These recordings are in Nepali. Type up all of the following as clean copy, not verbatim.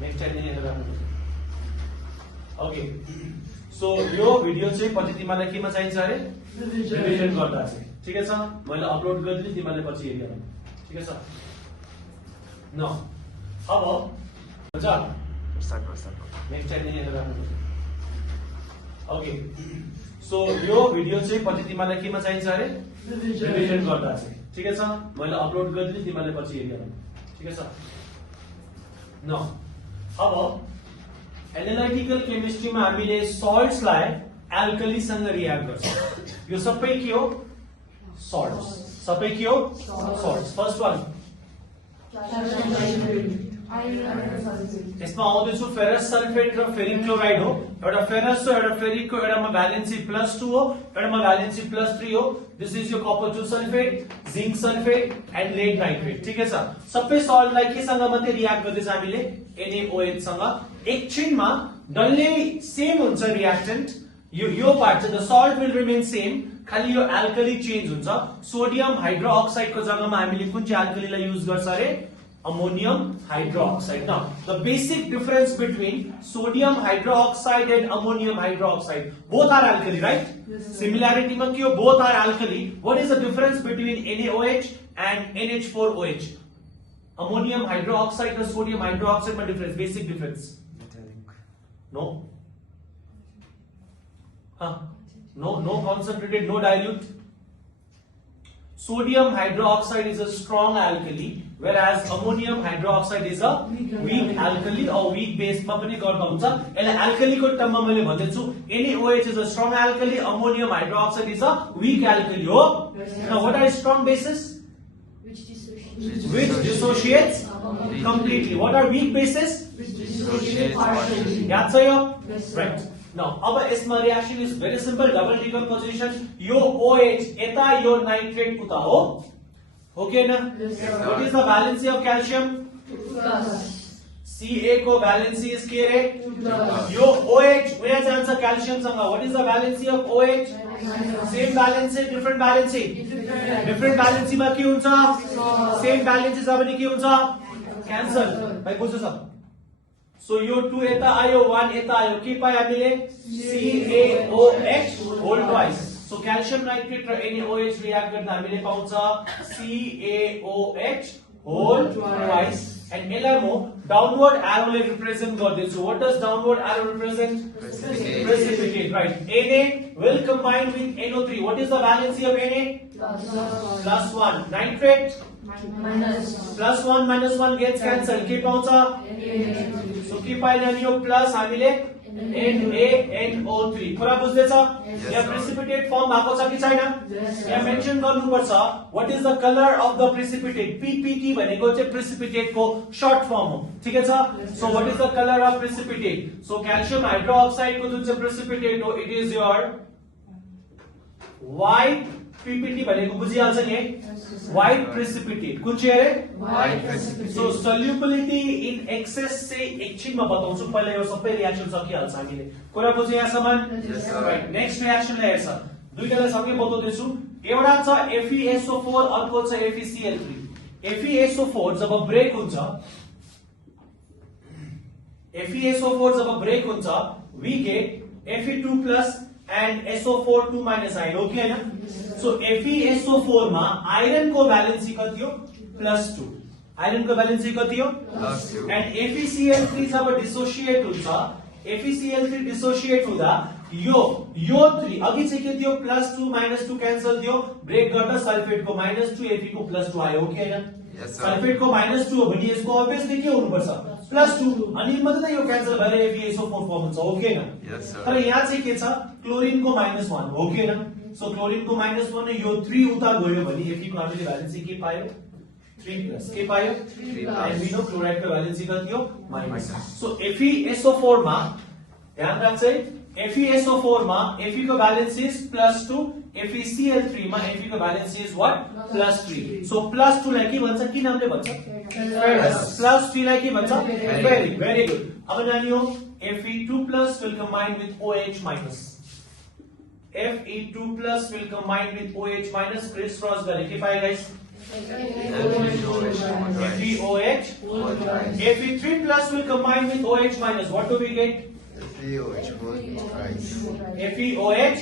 नेक्स्ट टाइम ओके सो यो भिडियो चाहिँ पछि तिमीलाई केमा चाहिन्छ अरे रिभिजन गर्दा चाहिँ ठिकै छ मैले अपलोड गरिदिए तिमीले पछि हेरिहाल ठिकै छ न अब नेक्स्ट टाइम ओके सो यो भिडियो चाहिँ पछि तिमीलाई केमा चाहिन्छ अरे रिभिजन गर्दा चाहिँ ठिकै छ मैले अपलोड गरिदिए तिमीले पछि हेरिहाल ठिकै छ न अब एनालिटिकल केमिस्ट्रीमा हामीले सल्ट्सलाई एल्कलीसँग रियाक्ट गर्छौं यो सबै के हो सल्ट्स सबै के हो सल्ट्स फर्स्ट वान यसमा आउँदैछ फेरस सल्फेट र फेरिक क्लोराइड हो एउटा फेरस हो एउटा फेरिक को एउटामा भ्यालेन्सी +2 हो एउटामा भ्यालेन्सी +3 हो दिस इज यो copper 2 sulphate zinc sulphate and lead nitrate ठिकै छ सबै सल्टलाई केसँग मात्रै रियाक्ट गर्दैछ हामीले NaOH सँग एकछिनमा डल्लै सेम हुन्छ रिएक्टेन्ट यो पार्ट चाहिँ the salt will remain same खाली यो एल्कली चेन्ज हुन्छ सोडियम हाइड्रोक्साइड को जग्गामा हामीले कुन चाहिँ एल्कलीलाई युज गर्छ अरे ammonium hydroxide. Now, the basic difference between sodium hydroxide and ammonium hydroxide, both are alkali, right? Yes, similarity ma kyo both are alkali. What is the difference between NaOH and NH4OH? Ammonium hydroxide and sodium hydroxide ma difference, basic difference. No? No concentrated, no dilute. Sodium hydroxide is a strong alkali, whereas ammonium hydroxide is a weak alkali or weak base ma pani garda huncha यसलाई alkali को टर्ममा मैले भन्दैछु NaOH is a strong alkali, ammonium hydroxide is a weak alkali हो now what are strong bases which dissociates completely what are weak bases which dissociate partially याद छ यो right now अब यसमा reaction is very simple double decomposition यो OH यता यो नाइट्रेट उता हो कि हैन what is the valency of calcium 2+ Ca को भ्यालेन्सी इज के रे 2+ यो OH उया जान्छ क्याल्सियम सँग what is the valency of OH same valency different valency different valency मा के हुन्छ सेम भ्यालेन्सी छ भने के हुन्छ क्यान्सल भाइ बुझ्छ सब So यो 2 यता आयो 1 यता आयो के पाए हामीले CaOH whole twice so calcium nitrate र NaOH रिएक्ट गर्दा हामीले पाउँछ CaOH होल ट्वाइस एन्ड यसलाई म डाउनवर्ड एरोले रिप्रेजेन्ट गर्दैछु what does downward arrow represent precipitate right Na will combine with NO3 what is the valency of Na +1 nitrate +1 -1 gets cancelled के पाउँछ सो के पाइला नि यो प्लस हामीले NaNO3 कुरा बुझ्दैछ यहाँ प्रेसिपिटेट फर्म भएको छ कि छैन यहाँ मेन्सन गर्नुपर्छ what is the colour of the precipitate PPT भनेको चाहिँ प्रेसिपिटेट को शॉर्ट फर्म हो ठीक छ so what is the colour of precipitate so calcium hydroxide को जुन चाहिँ प्रेसिपिटेट हो it is your white PPT भनेको बुझिहाल्छ नि व्हाइट प्रेसिपिटेट कुन चाहिँ अरे white precipitate so solubility in excess चाहिँ एकछिनमा बताउँछु पहिला यो सबै रिएक्सन सकिहाल्छ हामीले कुरा बुझ्यो यहाँसम्म राइट नेक्स्ट रिएक्सन हेर्छ दुईटालाई सँगै बताउँदैछु एउटा छ FeSO4 अर्को छ FeCl3 FeSO4 जब ब्रेक हुन्छ FeSO4 जब ब्रेक हुन्छ we get Fe2+ and SO4 2- iron हो कि हैन सो FeSO4 मा आयरन को भ्यालेन्सी कति हो +2 आयरन को भ्यालेन्सी कति हो +2 एन्ड FeCl3 जब डिसोसिएट हुन्छ FeCl3 डिसोसिएट हुँदा यो 3 अघि चाहिँ के थियो +2 -2 क्यान्सल थियो ब्रेक गर्दा सल्फेट को -2 Fe को +2 आयो हो कि हैन सल्फेट को -2 हो भने यसको अभियसली के हुनुपर्छ +2 अनि मात्रै यो क्यान्सल भएर FeSO4 फर्म हुन्छ हो कि हैन तर यहाँ चाहिँ के छ क्लोरिन को -1 हो कि हैन सो क्लोरिन को -1 यो 3 उता गयो भने Fe को हामीले भ्यालेन्सी के पायो 3+ के पायो 3+ एन्ड वी नो क्लोराइड को भ्यालेन्सी कति हो -. सो FeSO4 मा ध्यान राख्छ है FeSO4 मा Fe को भ्यालेन्सी इज +2 FeCl3 मा Fe को भ्यालेन्सी इज व्हाट +3 सो +2 लाई के भन्छ के नामले भन्छ फेरस +3 लाई के भन्छ फेरिक भेरी गुड अब नानीहरु Fe2+ will combine with OH-. Fe2+ will combine with OH- criss cross गरे के पाए guys FeOH. Fe3 plus will combine with OH minus. What do we get? FeOH.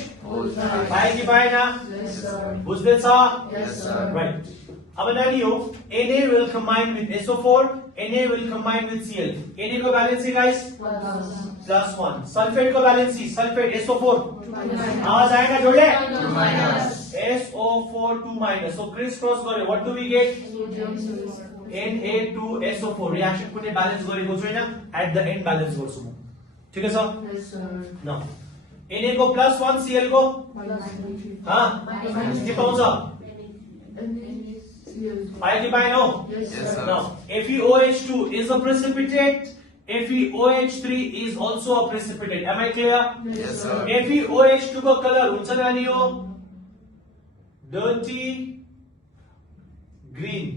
Bhai ki bhai na? Bujhte cha? Right. अब नानियो Na will combine with SO4, Na will combine with Cl. Na को valency guys +1. सल्फेट को valency सल्फेट SO4 आवाज आएगा जोड़ ले SO4 2-. So criss cross गरे what do we get? Na2SO4 reaction कुनै balance गरेको छैन at the end balance गर्छु म ठीक है सर न Na को +1 Cl को हां के पाउँछ Pi ki pi no? Yes, sir. Now, FeOH2 is a precipitate. FeOH3 is also a precipitate. Am I clear? Yes, sir. FeOH2 को कलर हुन्छ नानीहरु dirty green.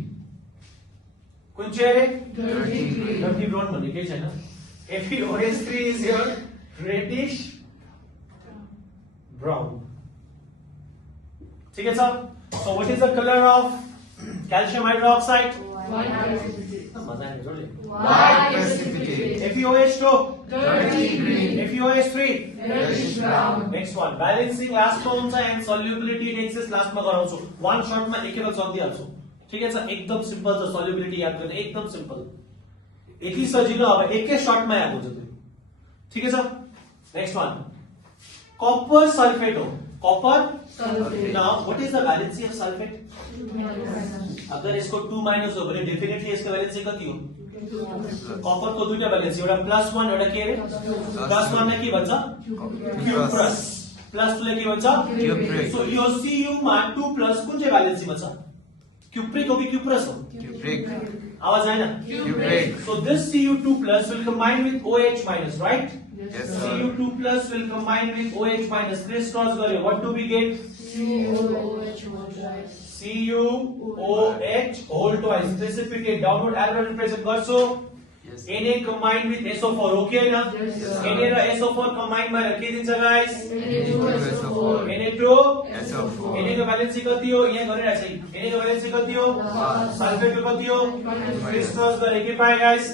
कुन चाहिँ रे? Dirty green. Dirty brown भन्ने केही छैन. FeOH3 is your reddish brown. ठीक है sir? So what is the color of calcium hydroxide? White precipitate. FeOH2 Dirty green. FeOH3 Reddish brown. next one balancing last मा हुन्छ and solubility indexes last मा गराउँछु one shot मा एकैबार सक्दिहाल्छु ठीक है सर एकदम सिम्पल छ solubility याद गर्ने एकदम सिम्पल एकै सजिलो अब एकै शॉट मा याद हुन्छ त्यो ठीक है sir next one copper sulfate हो copper Sulfate. now what is the valency of sulfate अगर इसको 2 माइनस हो भने डेफिनेटली इसको वैलेंसी कति हो कपर को दुईटा वैलेंसी एउटा +1 एउटा के रे +1 मा के भन्छ क्यूप्रस +2 ले के भन्छ Cupric. सो यो Cu मा 2 प्लस कुन चाहिँ वैलेंसी मा छ क्यूप्रिक हो कि क्यूप्रस हो Cupric. आवाज आएन Cupric. so this Cu2 plus will combine with OH minus right Yes, sir. Cu2 plus will combine with OH minus criss cross गर्यो what do we get CuOH whole twice precipitate downward arrow represent गर्छौ Yes. Na combined with SO4 okay हैन Yes, sir. Na र SO4 combine भएर के दिन्छ guys Na2SO4. Na2 SO4. Na को भ्यालेन्सी कति हो यहाँ गरिरहेछ Na को भ्यालेन्सी कति हो सल्फेट को कति हो क्रिस क्रस गरे के पाए guys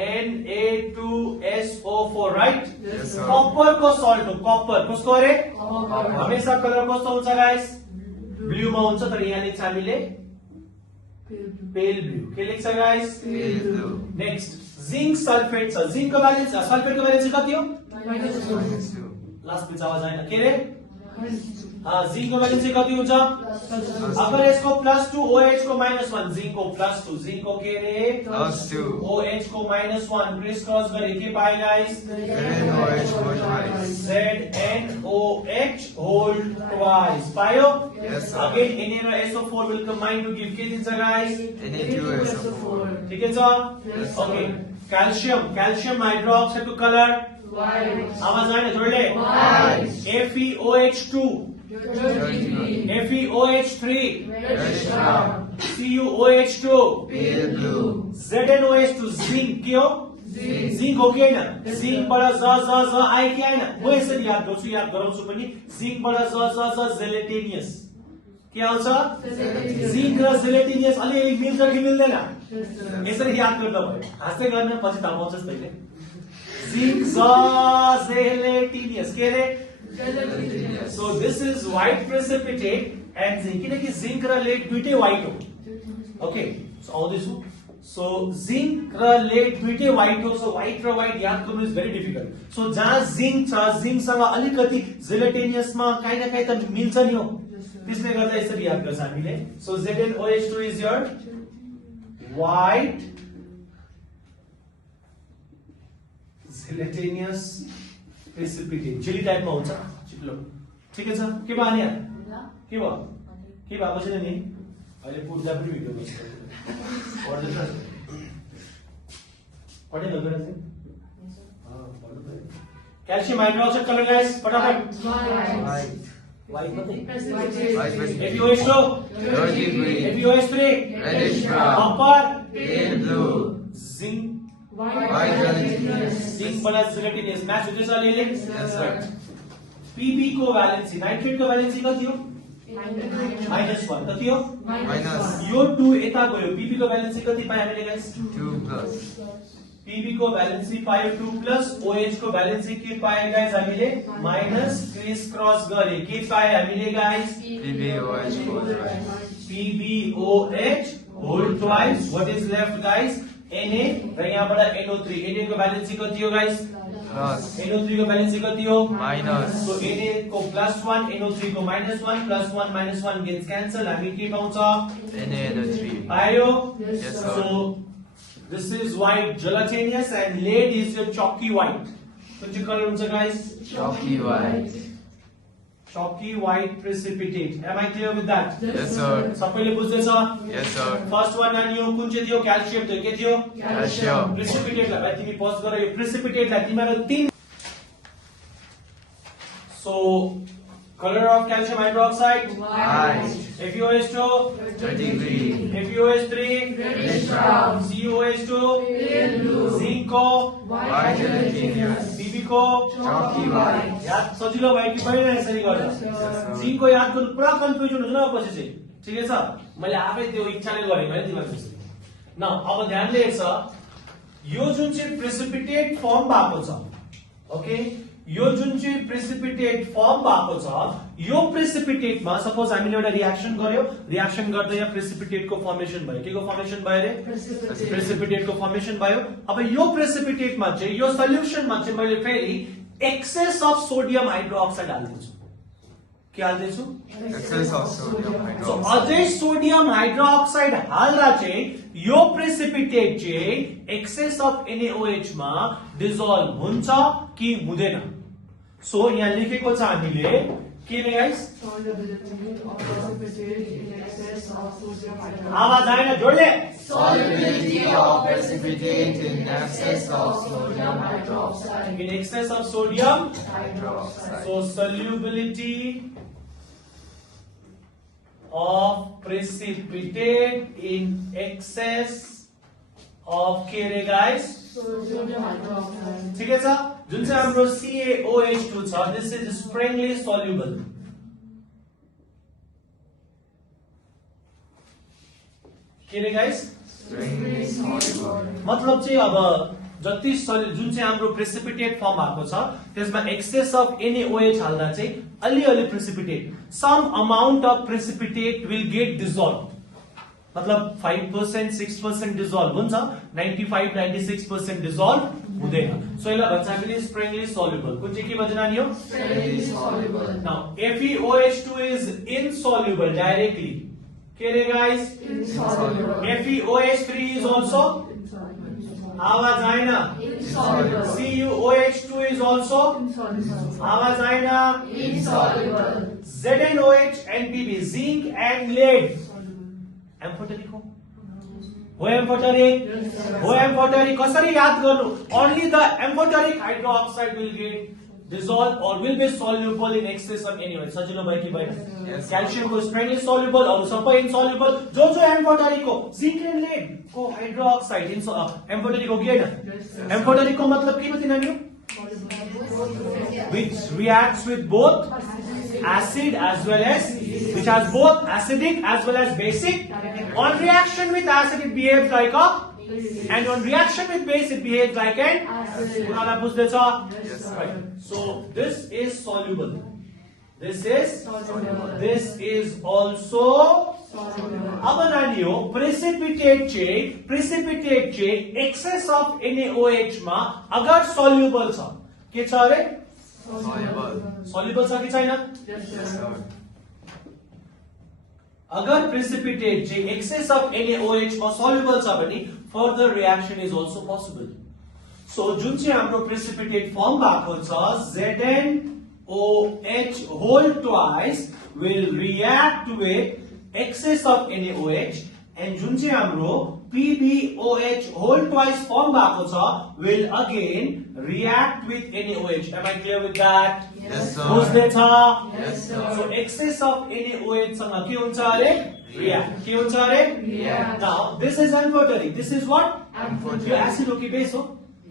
Na2SO4 right Yes, sir. Copper को सल्ट हो कपर कसको अरे Copper. हमेशा कलर कस्तो हुन्छ गाइस ब्लू मा हुन्छ तर यहाँ लेख्छ हामीले पेल ब्लू के लेख्छ guys Pale blue. Next zinc sulphate छ जिंक को भ्यालेन्सी सल्फेट को भ्यालेन्सी कति हो -2. लास्ट पिच आवाज आएन के रे जिंक को भ्यालेन्सी कति हुन्छ अगर यसको +2 OH को -1 जिंक को +2 जिंक को के रे +2. OH को -1 क्रिस क्रस गरे के पाए guys ZnOH whole twice. ZnOH whole twice पायो Yes, sir. again Na र SO4 will combine to give के दिन्छ गाइस Na2SO4. ठीक है sir Yes, sir. Okay calcium hydroxide को कलर आवाज आएन जोडले White. FeOH2 Dirty green. FeOH3 Reddish brown. CuOH2 Pale blue. ZnOH2 zinc के हो Zinc. जिंक हो कि हैन जिंकबाट ज आए कि हैन म यसरी याद गर्छु याद गराउँछु पनि जिंकबाट ज जेलेटिनियस के आउँछ जिंक र जेलेटिनियस अलि मिल्छ कि मिल्दैन यसरी याद गर्दा भयो हाँस्दै गर्न पछि थाहा पाउँछस् तैले जिंक जेलेटिनियस के रे Gelatinous. So this is white precipitate and zinc किनकि जिंक र लेड दुईटै व्हाइट हो ओके सो आउँदैछु सो जिंक र लेड दुईटै व्हाइट हो सो व्हाइट र व्हाइट याद गर्नु इज भेरी डिफिकल्ट सो जहाँ जिंक छ जिंकसँग अलिकति जेलेटिनियसमा काहीँ न काहीँ त मिल्छ नि हो त्यसले गर्दा यसरी याद गर्छ हामीले so ZnOH2 is your white gelatinous precipitate jelly टाइपमा हुन्छ चिप्लो ठिकै छ के भयो नि के भयो के भएको छैन नि अहिले पुर्जा पनि भिडियो गर्छ पढ्दैछ पढ्दै लगेर चाहिँ क्याल्सियम हाइड्रोक्साइड कलर गाइस फटाफट White. व्हाइट मात्रै White precipitate. FeOH2 Dirty green. FeOH3 Reddish brown. Copper Pale blue. Zinc White gelatinous. Zinc बडा जेलेटिनियस म्याच हुँदैछ अलिअलि Yes, sir. Pb को भ्यालेन्सी नाइट्रेट को भ्यालेन्सी कति हो -1 कति हो minus यो 2 यता गयो पीबी को भ्यालु चाहिँ कति पाए हामीले गाइस 2 plus पीबी को भ्यालु चाहिँ पायो 2 प्लस ओएच को भ्यालु चाहिँ के पाए गाइस हामीले माइनस क्रिस क्रस गरे के पाए हामीले guys PBOH whole right. PbOH whole twice what is left guys Na र यहाँबाट NO3 Na को भ्यालु चाहिँ कति हो गाइस Plus NO3 को भ्यालु चाहिँ कति हो minus सो Na को +1 NO3 को -1 +1 -1 गेट्स क्यान्सल हामी के पाउँछ NaNO3. पायो Yes, sir. so this is white gelatinous and lead is your chalky white कुन चाहिँ कलर हुन्छ guys Chalky white. chalky white precipitate am I clear with that Yes, sir. सबैले बुझ्दैछ Yes, sir. फर्स्ट वान नानी हो कुन चाहिँ थियो क्याल्सियम थियो के थियो Calcium. प्रेसिपिटेट लाई तिमी पज गर यो प्रेसिपिटेट लाई तिम्रो तीन so colour of calcium hydroxide White. FeOH2 Dirty green. FeOH3 Reddish brown. CuOH2 zinc को White gelatinous. Pb को Chalky white. याद सजिलो भयो कि भएन यसरी गर्दा जिंक को याद गर्नु पुरा कन्फ्युजन हुन्छ न पछि चाहिँ ठिकै छ मैले आफै त्यो इच्छाले गरे मैले तिमीलाई न अब ध्यानले हेर्छ यो जुन चाहिँ प्रेसिपिटेट फर्म भएको छ ओके यो जुन चाहिँ प्रेसिपिटेट फर्म भएको छ यो प्रेसिपिटेटमा सपोज हामीले एउटा रियाक्सन गर्यो रियाक्सन गर्दा यहाँ प्रेसिपिटेटको फर्मेसन भयो के को फर्मेसन भयो रे प्रेसिपिटेटको फर्मेसन भयो अब यो प्रेसिपिटेटमा चाहिँ यो सल्युसनमा चाहिँ मैले फेरि एक्सेस अफ सोडियम हाइड्रोक्साइड हाल्दिन्छु के हाल्दैछु Excess of sodium so hydroxide. अझै सोडियम हाइड्रोक्साइड हाल्दा चाहिँ यो प्रेसिपिटेट चाहिँ एक्सेस अफ NaOH मा डिजोल्भ हुन्छ कि हुँदैन सो यहाँ लेखेको छ हामीले के रे गाइस आवाज आएन जोडले Solubility of precipitate in excess of sodium hydroxide. in excess of sodium Hydroxide. so solubility of precipitate in excess of के रे गाइस ठिकै छ जुन चाहिँ हाम्रो CaOH2 छ दिस इज स्प्रिङली सल्युबल के रे गाइस Stringly soluble. मतलब चाहिँ अब जति जुन चाहिँ हाम्रो प्रेसिपिटेट फर्म भएको छ त्यसमा एक्सेस अफ NaOH हाल्दा चाहिँ अलिअलि precipitate some amount of precipitate will get dissolve मतलब 5% 6% डिजोल्भ हुन्छ 95 96% डिजोल्भ हुँदैन सो यसलाई भन्छ हामीले स्प्रिङली सल्युबल कुन चाहिँ के भन्छ नानी हो Stringly soluble. Now FeOH2 is इनसल्युबल directly के रे guys Insoluble. FeOH3 is also आवाज आएन Insoluble. CuOH2 is also आवाज आएन Insoluble. ZnOH and Pb zinc and lead amphoteric हो एम्फोटेरिक कसरी याद गर्नु only the amphoteric hydroxide will get dissolved or will be soluble in excess of NaOH सजिलो भयो कि भएन Yes. क्याल्सियम को स्प्रेनी soluble अरु सबै इनसोल्युबल जो एम्फोटेरिक हो जिंक एन्ड लेड को हाइड्रोक्साइड एम्फोटेरिक हो कि हैन एम्फोटेरिक को मतलब के बताइना नि which reacts with both acid as well as which has both acidic as well as basic on reaction with acid it behaves like a and on reaction with base it behaves like an पुराना बुझ्दैछ Yes, sir. right so this is soluble this is also अब नानी हो प्रेसिपिटेट चाहिँ एक्सेस अफ NaOH मा अगर सल्युबल छ के छ रे Soluble. सल्युबल छ कि छैन Yes, sir. अगर प्रेसिपिटेट चाहिँ एक्सेस अफ NaOH मा सल्युबल छ भने further reaction is also possible so जुन चाहिँ हाम्रो प्रेसिपिटेट फर्म भएको छ ZnOH whole twice will react with excess of NaOH and जुन चाहिँ हाम्रो PbOH whole twice फर्म भएको छ will again react with NaOH am I clear with that Yes, sir. बुझ्दैछ Yes, sir. so excess of NaOH सँग के हुन्छ अरे react के हुन्छ अरे React. now this is amphoteric this is what Amphoteric. यो एसिड हो कि बेस हो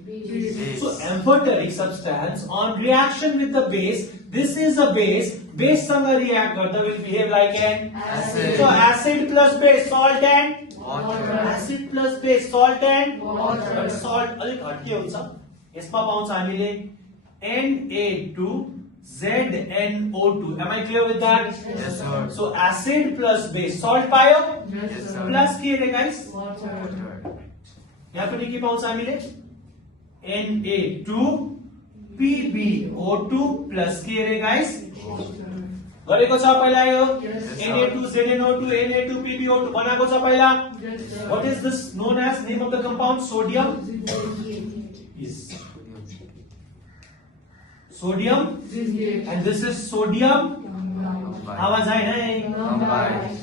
Base. So amphoteric substance on reaction with the base, this is a base, base sanga react garda will behave like an Acid. So acid plus base, salt and Water. acid plus base, salt and Water. But salt अलिक हट्के हुन्छ यसमा पाउँछ हामीले Na2ZNO2. Am I clear with that? Yes, sir. So acid plus base, salt पायो Yes, sir. plus के रे guys? Water. यहाँ पनि के पाउँछ हामीले Na2PbO2 plus के रे guys? गरेको छ पहिला यो Na2ZNO2 Na2PbO2 बनाएको छ पहिला. What is this known as? Name of the compound? Sodium. Yes. Sodium. And this is sodium. आवाज आएन है? Combined.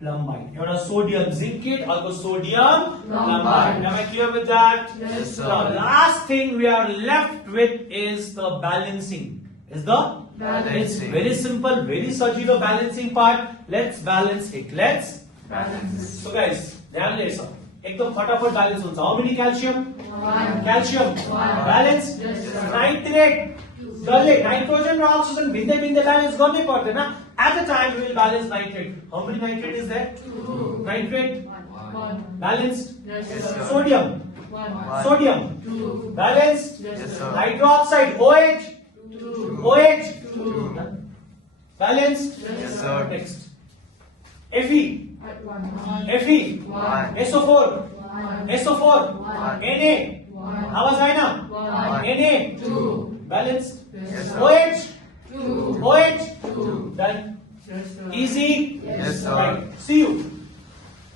Plumbine. एउटा sodium zincate, अर्को sodium plumbine. Am I clear with that? Yes, sir. The last thing we are left with is the balancing. Is the Balancing. It's very simple, very sajilo balancing part. Let's balance it. Let's. Balance. So guys, ध्यान ले सब. एकदम फटाफट बैलेंस हुन्छ. How many calcium? Calcium. Balance. Nitrate. डल्लै नाइट्रोजन र अक्सिजन भिन्दै भिन्दै ब्यालेन्स गर्नै पर्दैन. At a time we will balance nitrate. How many nitrate is there? Nitrate. Balanced. Yes, sir. Sodium. Sodium. Balanced. Yes, sir. Hydroxide. OH. OH. Balanced. Yes, sir. Next. Fe. Fe. One. SO4. SO4. Na. आवाज आएन? Na. Balanced. Yes, sir. OH. OH. Done. Easy. Yes, sir. Right. Cu.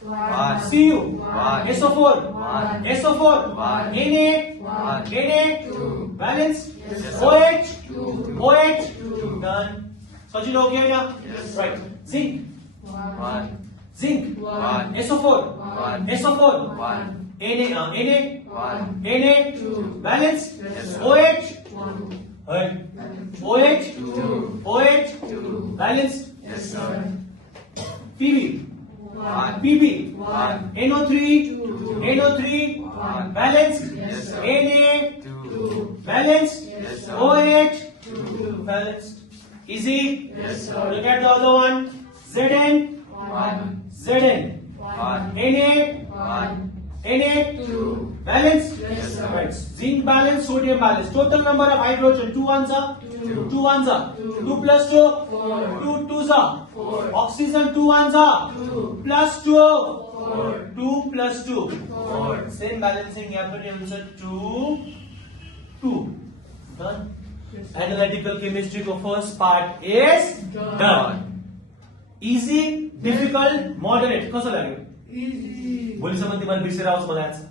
One. Cu. One. SO4. One. SO4. One. Na. One. Na. Balanced. Yes, sir. OH. OH. Done. सजिलो हो गया क्या? Yes. Right. Zinc. One. Zinc. One. SO4. One. SO4. One. Na. Na. One. Na. Balanced. Yes, sir. OH. Right. OH. Two. OH. Balanced. Yes, sir. PB. One. PB. One. NO3. NO3. One. Balanced. Yes, sir. Na. Two. Balanced. Yes, sir. OH. Balanced. Easy. Yes, sir. Look at the other one. Zn. One. Zn. One. Na. One. Na. Balanced. Yes, sir. Right. Zinc balance, sodium balance. Total number of hydrogen. 2 ones are. 2 ones are. 2 plus 2. 2 twos are. Oxygen 2 ones are. Plus 2. 2 plus 2. Same balancing यहाँ पर answer 2. 2. Done. Analytical chemistry को first part is done. Easy, difficult, moderate. कसो लाग्यो? भोलिसम्म तिमीहरू बिर्सेर आउँछ मलाई आन्सर.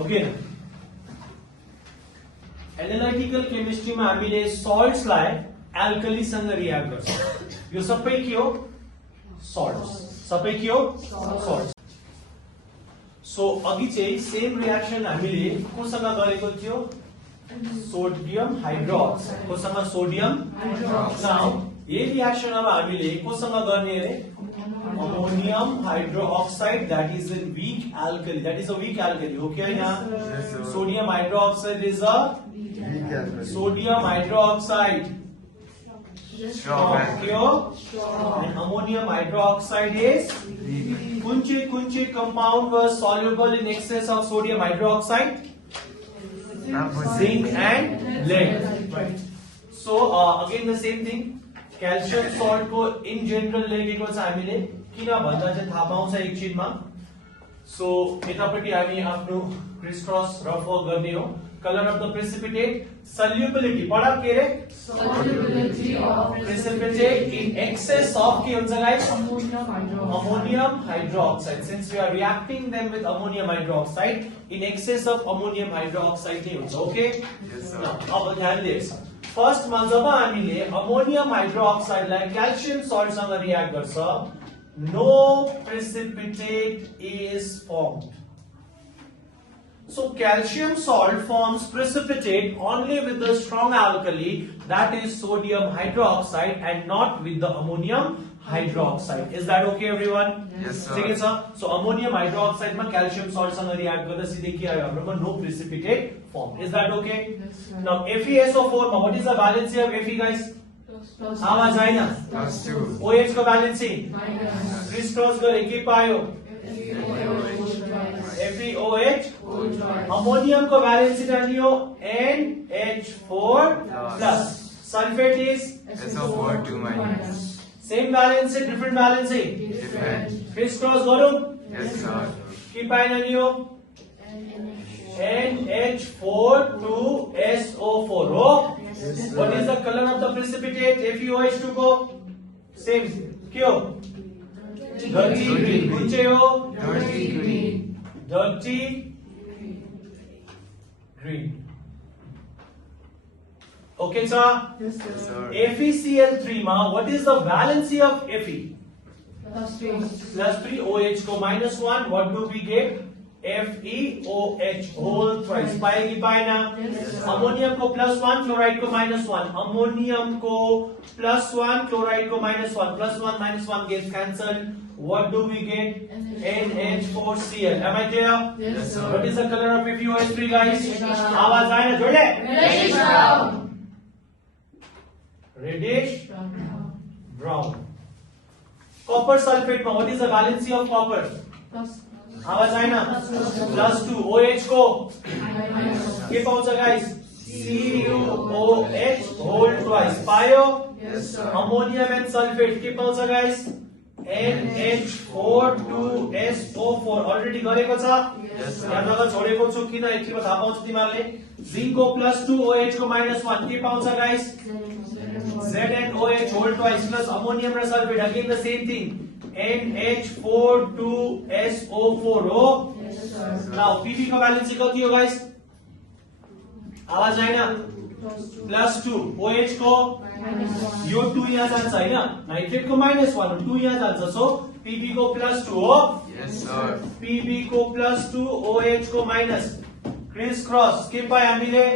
ओके न? एनालाइटिकल केमिस्ट्रीमा हामीले सल्ट्सलाई एल्कलीसँग रियाक्ट गर्छौँ. यो सबै के हो? सल्ट्स. सबै के हो? सल्ट्स. सो अघि चाहिँ सेम रियाक्सन हामीले कोसँग गरेको थियो? Sodium hydroxide. कोसँग? Sodium hydroxide. यही रियाक्सन अब हामीले कोसँग गर्ने अरे? Ammonium hydroxide, that is a weak alkali. That is a weak alkali. Okay, Yes, yeah. sir. Sodium hydroxide is a sodium hydroxide. Strong. Pure. And ammonium hydroxide is kunche compound was soluble in excess of sodium hydroxide. Zinc and lead. Right. So again the same thing. Calcium salt को इन जनरल लेखेको छ हामीले किन भन्दा चाहिँ थाहा पाउँछ एकछिनमा. सो यतापट्टि हामी आफ्नो क्रिस क्रस रफ गर्ने हो. Colour of the precipitate, solubility पढा के रे? प्रेसिपिटेट इन एक्सेस अफ के हुन्छ guys? Ammonium hydroxide. Since we are reacting them with ammonium hydroxide, in excess of ammonium hydroxide नै हुन्छ. ओके, अब ध्यान दिएछ. फर्स्टमा जब हामीले अमोनियम हाइड्रोक्साइडलाई क्याल्सियम सल्टसँग रियाक्ट गर्छ, no precipitate is formed. So calcium salt forms precipitate only with the strong alkali, that is sodium hydroxide, and not with the ammonium hydroxide. Is that okay, everyone? Yes, sir. ठीक है सर. So ammonium hydroxide में calcium salt सँग react गर्दा सीधे के आयो हाम्रो no precipitate form. Is that okay? Now FeSO4 मा what is the valency of Fe, guys? आवाज आएन. +2. OH को valency criss cross गरे के पायो? FeOH. अमोनियम को valency जानियो NH4 plus. Sulfate is SO4 2-. same valency, different valency. Different. Criss cross गरौँ. Yes, sir. के पाइनानियो NH4 to SO4 हो. What is the color of the precipitate? FeOH2 को same क्यों? Dirty green. कुन चाहिँ हो? Dirty green. Dirty green. Okay, sir. Yes, sir. FeCl3 मा what is the valency of Fe? +3. OH को -1. What do we get? FeOH whole twice. पाएगी पाएना. अमोनियम को +1, क्लोराइड को -1. अमोनियम को +1, क्लोराइड को -1. +1 -1 gets cancelled. What do we get? NH4Cl. Am I clear? Yes, sir. What is the color of FeOH3, guys? आवाज आए ना जोड़े? Reddish brown. Copper sulfate में what is the valency of copper? आवाज आए ना? +2. OH को के पाउँछ, guys? CuOH whole twice. पायो? Yes, sir. Ammonium and sulfate के पाउँछ, guys? NH4 to SO4. Already गरेको छ? Yes, sir. यहाँ नगर छोडेको छु किन एकछिनमा थाहा पाउँछ तिमीहरूले. Zinc को +2, OH को -1 के पाउँछ, guys? ZnOH whole twice plus ammonium and sulfate, again the same thing. NH4 to SO4 हो. Now Pb का valency कति हो, guys? आवाज आएन? +2. OH को यो 2 यहाँ जान्छ हैन? नाइट्रेट को -1, 2 यहाँ जान्छ. सो Pb को +2 हो. Yes, sir. Pb को +2, OH को माइनस. क्रिस क्रस के पाए हामीले?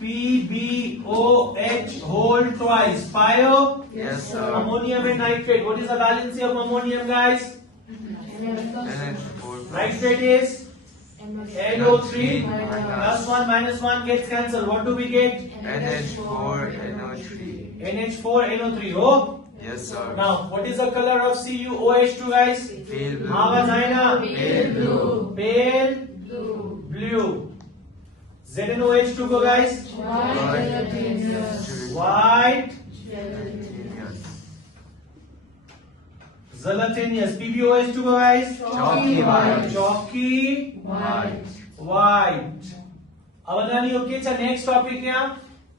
PbOH whole twice. पायो? Yes, sir. Ammonium and nitrate. What is the valency of ammonium, guys? NH4 Nitrate is NO3. +1 -1 gets cancelled. What do we get? NH4 NO3. NH4 NO3. Oh. Yes, sir. Now, what is the color of CuOH2, guys? Pale blue. आवाज आएन? Pale blue. Pale blue. ZnOH2 को, guys? White. Gelatinous. PbOH2 को, guys? Chalky white. Chalky white. अब नानीहरु के छ नेक्स्ट टपिक यहाँ?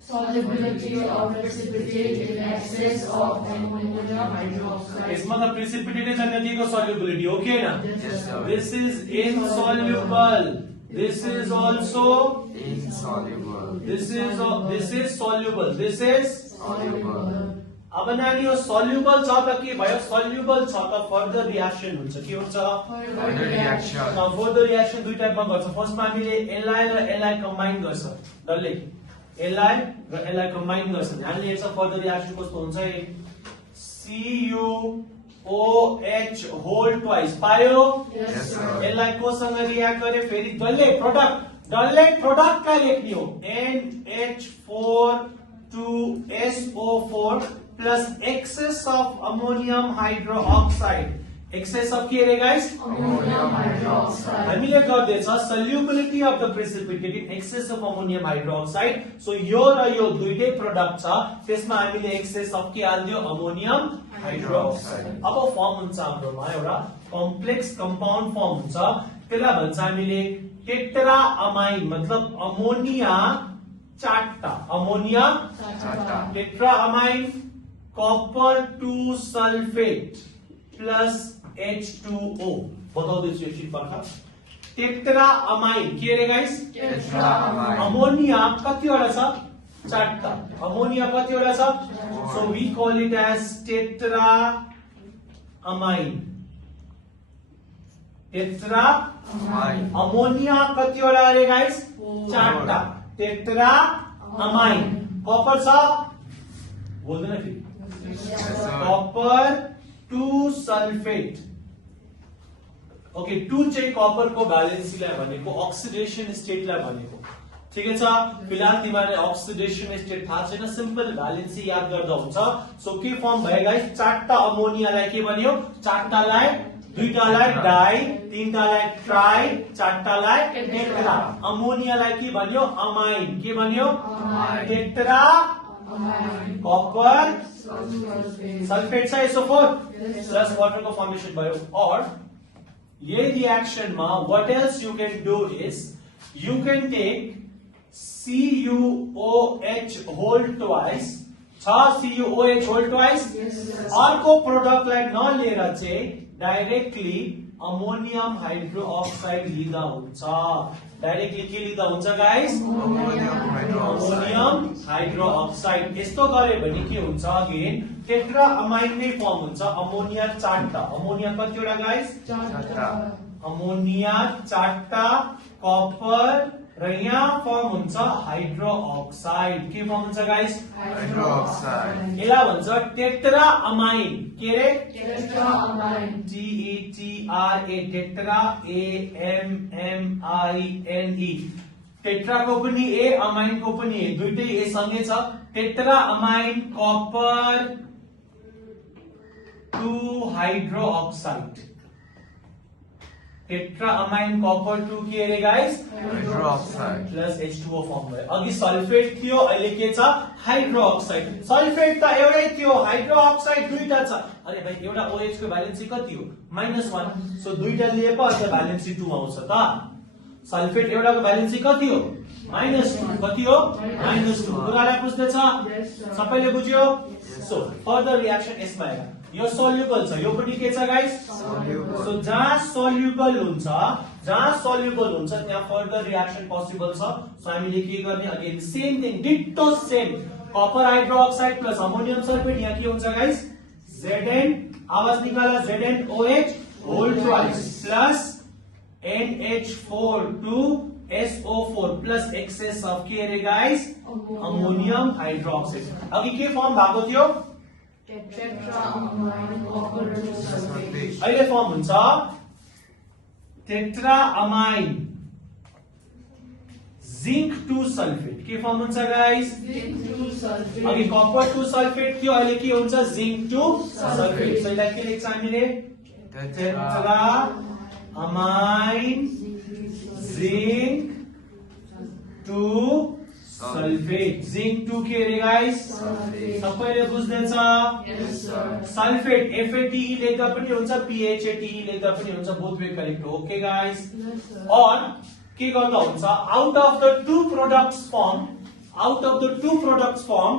Solubility of precipitate in excess of ammonium hydroxide. इसमा त precipitate छ नदीको solubility हो के न? Yes, sir. This is insoluble. This is also Insoluble. this is soluble. This is Soluble. अब नानीहरु soluble छ त के भयो? Soluble छ त further reaction हुन्छ. के हुन्छ? Further reaction. फर्दर रिएक्सन दुई टाइपमा गर्छ. फर्स्टमा हामीले एलआई र एलआई कम्बाइन गर्छ. डल्लै एलआई र एलआई कम्बाइन गर्छ. ध्यानले हेर्छ फर्दर रिएक्सन कस्तो हुन्छ. CuOH होल ट्वाइस पायो. Yes, sir. एलआई कोसँग रिएक्ट गरे फेरि डल्लै प्रोडक्टलाई लेख्ने हो. NH4 to SO4 plus excess of ammonium hydroxide. Excess of के अरे, guys? Ammonium hydroxide. हामीले गर्दैछ solubility of the precipitate in excess of ammonium hydroxide. So यो र यो दुईटै प्रोडक्ट छ. त्यसमा हामीले excess of के हाल्दियो? ammonium hydroxide. अब फर्म हुन्छ हाम्रोमा एउटा कम्प्लेक्स कम्पाउन्ड फर्म हुन्छ. त्यसलाई भन्छ हामीले टेट्रा अमाइन. मतलब अमोनिया चारटा. Ammonia tetra amine copper 2 sulphate plus H2O. बताउँदैछु एकछिन पर्ख. टेट्रा अमाइन के अरे, गाइस? Tetramine. अमोनिया कतिवटा छ? चारटा. अमोनिया कतिवटा छ? So we call it as tetra amine. Tetra Amine. Ammonia कतिवटा अरे, गाइस? चारटा. Tetra amine. कपर छ? बोल्दैन फेरि. Yes, sir. Copper 2 sulphate okay 2 चाहिँ कपरको भ्यालेन्सीलाई भनेको अक्सिडेसन स्टेटलाई भनेको ठिकै छ फिलहाल तिमीहरुले अक्सिडेसन स्टेट थाहा छैन सिम्पल भ्यालेन्सी याद गर्दा हुन्छ सो के फर्म भयो गाइस चारटा अमोनियालाई के भन्यो चारटालाई दुईटालाई डाई तीनटालाई ट्राई चारटालाई टेट्रा अमोनियालाई के भन्यो अमाइन के भन्यो Amine. Tetra Amine. Copper Sulfate. Sulphate छ SO4 Yes, sir. Plus water को फॉर्मेशन भयो और ये रिएक्शन में what else you can do is you can take CuOH whole twice CuOH whole twice Yes, sir. अर्को प्रोडक्ट लाई नलिएर चाहिँ डाइरेक्टली अमोनियम हाइड्रोक्साइड लिँदा हुन्छ डाइरेक्टली के लिँदा हुन्छ guys Ammonium hydroxide. Ammonium hydroxide यस्तो गरे भने के हुन्छ अगेन टेट्रा अमाइन नै फर्म हुन्छ अमोनिया चारटा अमोनिया कतिवटा गाइस Chatra. अमोनिया चारटा कपर र यहाँ फर्म हुन्छ हाइड्रोक्साइड के फर्म हुन्छ गाइस Hydroxide. यसलाई भन्छ टेट्रा अमाइन के रे Tetramine. TETRA tetra AMMINE tetra को पनि ए अमाइन को पनि ए दुईटै ए सँगै छ tetra amine copper 2 hydroxide tetra amine copper 2 के रे guys Hydroxide. Plus H2O form भयो अघि सल्फेट थियो अहिले के छ हाइड्रोक्साइड सल्फेट त एउटै थियो हाइड्रोक्साइड दुईटा छ अरे भाइ एउटा OH को भ्यालेन्सी कति हो -1 सो दुईटा लिए पो अन्त भ्यालेन्सी 2 आउँछ त सल्फेट एउटाको भ्यालेन्सी कति हो -2 कति हो -2 कुरालाई बुझ्दैछ Yes, sir. सबैले बुझ्यो सो फर्दर रिएक्सन यसमा हेर यो सोल्युबल छ यो पनि के छ गाइस Soluble. सो जहाँ सोल्युबल हुन्छ त्यहाँ फर्दर रिएक्सन पोसिबल छ सो हामीले के गर्ने again same thing ditto same copper hydroxide plus ammonium sulphate यहाँ के हुन्छ गाइस Zn आवाज निकाला ZnOH whole twice plus NH4 2 SO4 plus excess of के रे गाइस अमोनियम हाइड्रोक्साइड अघि के फर्म भएको थियो Tetramine. Copper 2 sulfate. अहिले फर्म हुन्छ टेट्रा अमाइन जिंक 2 सल्फेट के फर्म हुन्छ गाइस Zinc 2 sulfate. अघि कपर 2 सल्फेट थियो अहिले के हुन्छ जिंक 2 सल्फेट सो यसलाई के लेख्छ हामीले tetra amine zinc 2 sulphate zinc 2 के रे गाइस Sulfate. सबैले बुझ्दैछ Yes, sir. सल्फेट FATE लेख्दा पनि हुन्छ PHATE लेख्दा पनि हुन्छ बोथ वे करेक्ट हो ओके गाइस Yes, sir. और के गर्दा हुन्छ out of the two products from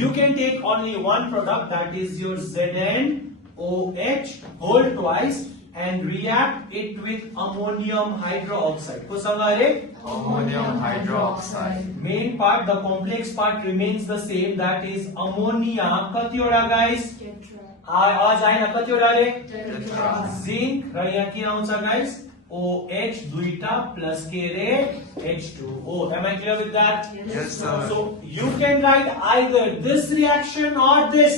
you can take only one product that is your ZnOH whole twice and react it with ammonium hydroxide कोसँग अरे Ammonium hydroxide. main part the complex part remains the same that is ammonia कतिवटा गाइस Tetra. आवाज आएन कतिवटा रे Tetra. जिंक र यहाँ के आउँछ गाइस OH दुईटा प्लस के रे H2O am I clear with that Yes, sir. so you can write either this reaction or this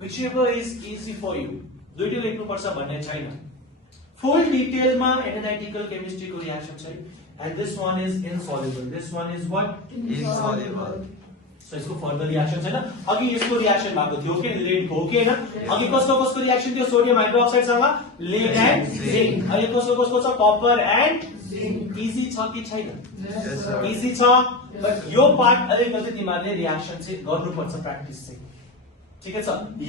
whichever is easy for you दुईटै लेख्नु पर्छ भन्ने छैन फुल डिटेलमा एनालिटिकल केमिस्ट्रीको रिएक्सन छ and this one is insoluble this one is what Insoluble. So यसको फर्दर रिएक्सन छैन अघि यसको रिएक्सन भएको थियो के लेड को के हैन अघि कसको रिएक्सन थियो सोडियम हाइड्रोक्साइड सँग लेड एन्ड जिंक अहिले कसको छ कपर एन्ड Zinc. इजी छ कि छैन Yes, Yes, sir. sir. Easy छ बट यो पार्ट अलिकति तिमीहरूले रिएक्सन चाहिँ गर्नुपर्छ प्र्याक्टिस चाहिँ ठिकै छ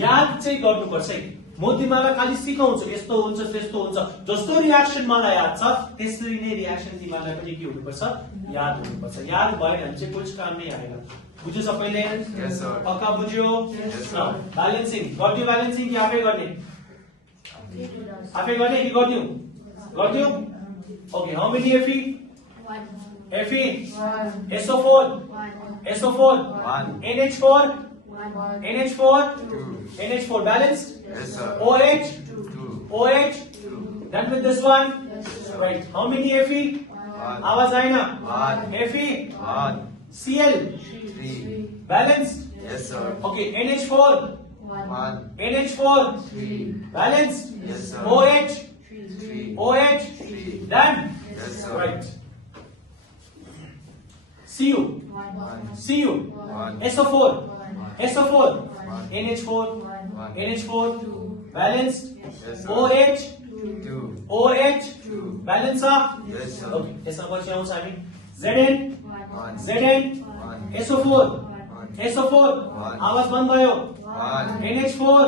याद चाहिँ गर्नुपर्छ है म तिमीलाई खाली सिकाउँछु यस्तो हुन्छ त्यस्तो हुन्छ जस्तो रिएक्सन मलाई याद छ त्यसरी नै रिएक्सन तिमीलाई पनि के हुनुपर्छ याद हुनुपर्छ याद भएन भने चाहिँ कुछ काम नै आएन बुझ्यो सबैले Yes, sir. पक्का बुझ्यो Yes, sir. ब्यालेन्सिङ गर्दियो ब्यालेन्सिङ कि आफै गर्ने आफै गर्ने कि गर्दियो okay how many Fe Fe One. SO4 One. SO4 One. NH4 One. NH4 Two. NH4 balanced Yes, sir. OH Two. OH Two. done with this one Yes, sir. right how many Fe One. आवाज आएन One. Fe One. Cl Three. balanced Yes, sir. okay NH4 1, NH4 3, balanced. yes sir. OH 3, OH 3, done. yes sir. Right. Cu 1, Cu 1, SO4 SO4 1, NH4 1, NH4 balanced. yes sir. OH 2, OH 2, balance up. yes sir. Okay, यसमा पछि आउँछ हामी Zn 1, Zn 1, SO4 1, SO4 One. आवाज बन्द भयो 1, NH4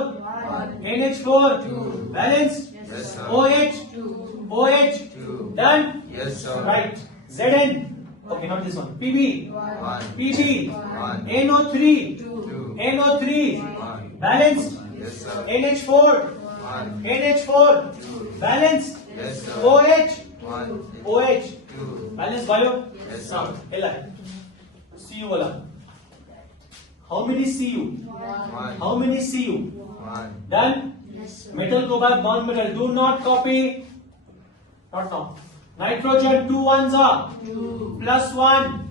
1, NH4 Two. balanced. yes sir. OH 2, OH 2, done. yes sir. Right. Zn. Okay, not this one. PB 1, PB 1, NO3 2, NO3 1, balanced. yes sir. NH4 1, NH4 balanced. yes sir. OH 1, OH 2, balance भयो. yes sir. यसलाई Cu वाला. How many Cu? 1, How many Cu? 1, Done. yes sir. Metal को बाद bond metal. Do not copy. Not now. Nitrogen 2 ones are 2, plus 1.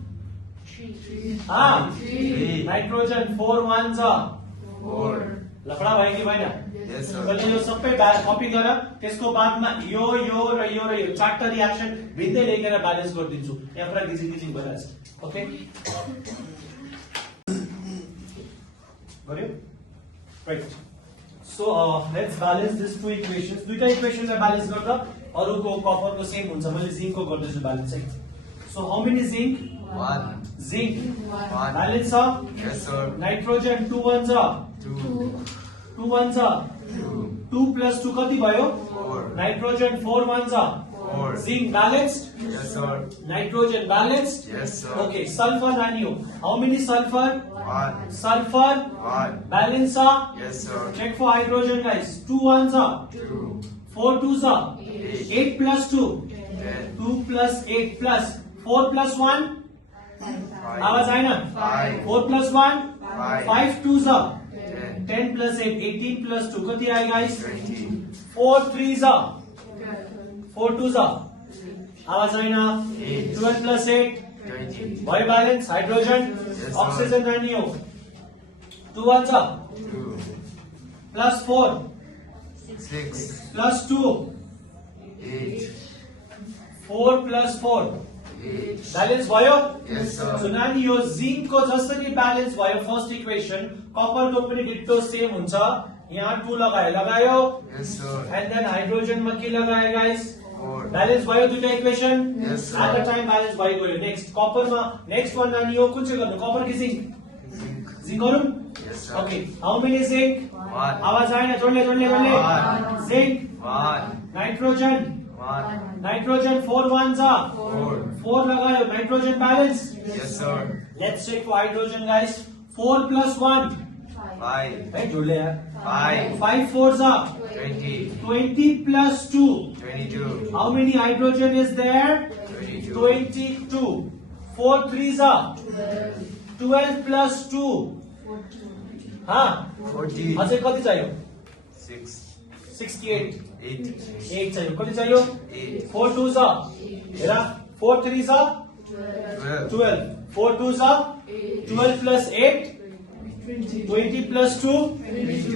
3, हाँ. 3, Nitrogen 4 ones are 4, लफड़ा भयो कि भएन? yes sir. त्यसले यो सबै कपी गर त्यसको बादमा यो यो र यो र यो चारटा रिएक्सन भिन्दै लेखेर ब्यालेन्स गरिदिन्छु यहाँ पुरा गिजिङ गिजिङ भइरहेछ ओके गर्यो right so let's balance this two equations दुईटा इक्वेशनलाई ब्यालेन्स गर्दा अरुको कपरको सेम हुन्छ मैले जिंकको गर्दैछु ब्यालेन्स है so how many zinc 1, zinc 1, balance छ yes sir. नाइट्रोजन 2 1 छ 2, 2 1 छ 2, 2 plus 2 कति भयो 4, नाइट्रोजन 4 1 छ 4, zinc balanced yes sir. Nitrogen balanced Yes sir. Okay sulphur नानी हो how many sulphur 1, sulphur 1, balance छ yes sir. Check for hydrogen guys 2 1 छ 2, 4 2 छ 8, 8 plus 2 10, 2 plus 8 plus 4 plus 1 5, आवाज आएन 5, 4 plus 1 5, 5 2 छ 10, 10 plus 8 18 plus 2 कति आयो गाइस 20, 4 3 छ 4 2 छ आवाज आएन 8, 12 plus 8 20, भयो ब्यालेन्स हाइड्रोजन sir. अक्सिजन नानी हो 2 1 छ 2, प्लस 4 6, प्लस 2 8, 4 प्लस 4 8, ब्यालेन्स भयो yes सो sir. नानी यो जिंक को जसरी ब्यालेन्स भयो फर्स्ट इक्वेशन कपर को पनि डिट्टो सेम हुन्छ यहाँ 2 लगायो Yes sir. And then hydrogen मा के लगायो गाइस 4, ब्यालेन्स भयो दुईटा equation Yes, sir. At the time balance भयो गयो नेक्स्ट कपर मा नेक्स्ट वान नानी हो कुन चाहिँ गर्नु कपर कि जिंक zinc, जिंक गरौँ yes sir. Okay how many zinc 1, आवाज आएन जोडले One. जिंक 1, नाइट्रोजन 1, नाइट्रोजन 4 1 छ 4, 4 लगायो nitrogen balance yes sir. Let's check for hydrogen guys 4 plus 1 5, है जोडले यार 5, 5 4 छ 20, 20 plus 2 22, how many hydrogen is there 22, 22 4 3 छ 12 plus 2 हाँ 40, अझै कति चाहियो 6, 68 8, 8 चाहियो कति चाहियो 8, 4 2 छ हेर 4 3 छ 12, 12 4 2 छ 12 plus 8 20 plus 2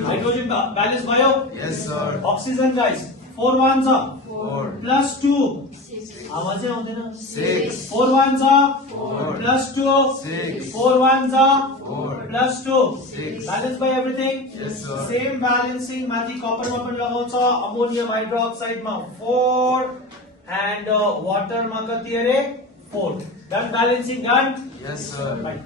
हाइड्रोजन ब्यालेन्स भयो yes sir. ऑक्सीजन गाइस 4 1 छ 4, प्लस 2 आवाजै आउँदैन 6, 4 1 छ 4, प्लस 2 6, 4 1 छ 4, plus 2 6, balance by everything yes sir. Same balancing माथि कपरमा पनि लगाउँछ अमोनियम हाइड्रोक्साइडमा 4 एन्ड वाटरमा कति अरे 4 done balancing done Yes sir. Right